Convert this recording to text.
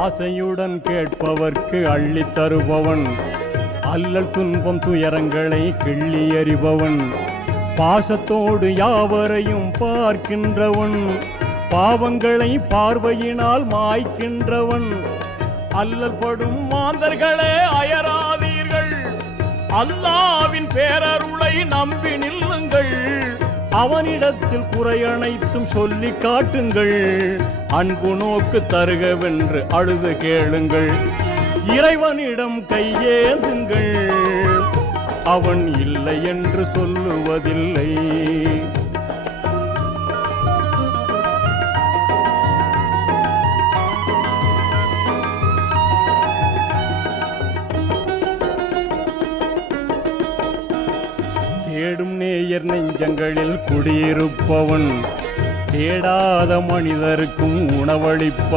ஆசையுடன் கேட்பவர்க்கு அள்ளித் தருபவன், அல்லல் துன்பம் துயரங்களை கிள்ளி எறிபவன், பாசத்தோடு யாவரையும் பார்க்கின்றவன், பாவங்களை பார்வையினால் மாய்க்கின்றவன். அல்லல் படும் மாந்தர்களே அயராதீர்கள், அல்லாவின் பேரருளை நம்பி நில்லுங்கள். அவனிடத்தில் குறையனைத்தும் சொல்லி காட்டுங்கள், அன்பு நோக்கு தருகவென்று அழுது கேளுங்கள். இறைவனிடம் கையேந்துங்கள், அவன் இல்லை என்று சொல்லுவதில்லை. தேடும் நேயர் நெஞ்சங்களில் குடியிருப்பவன், தேடாத மனிதருக்கும் உணவளிப்பவன்.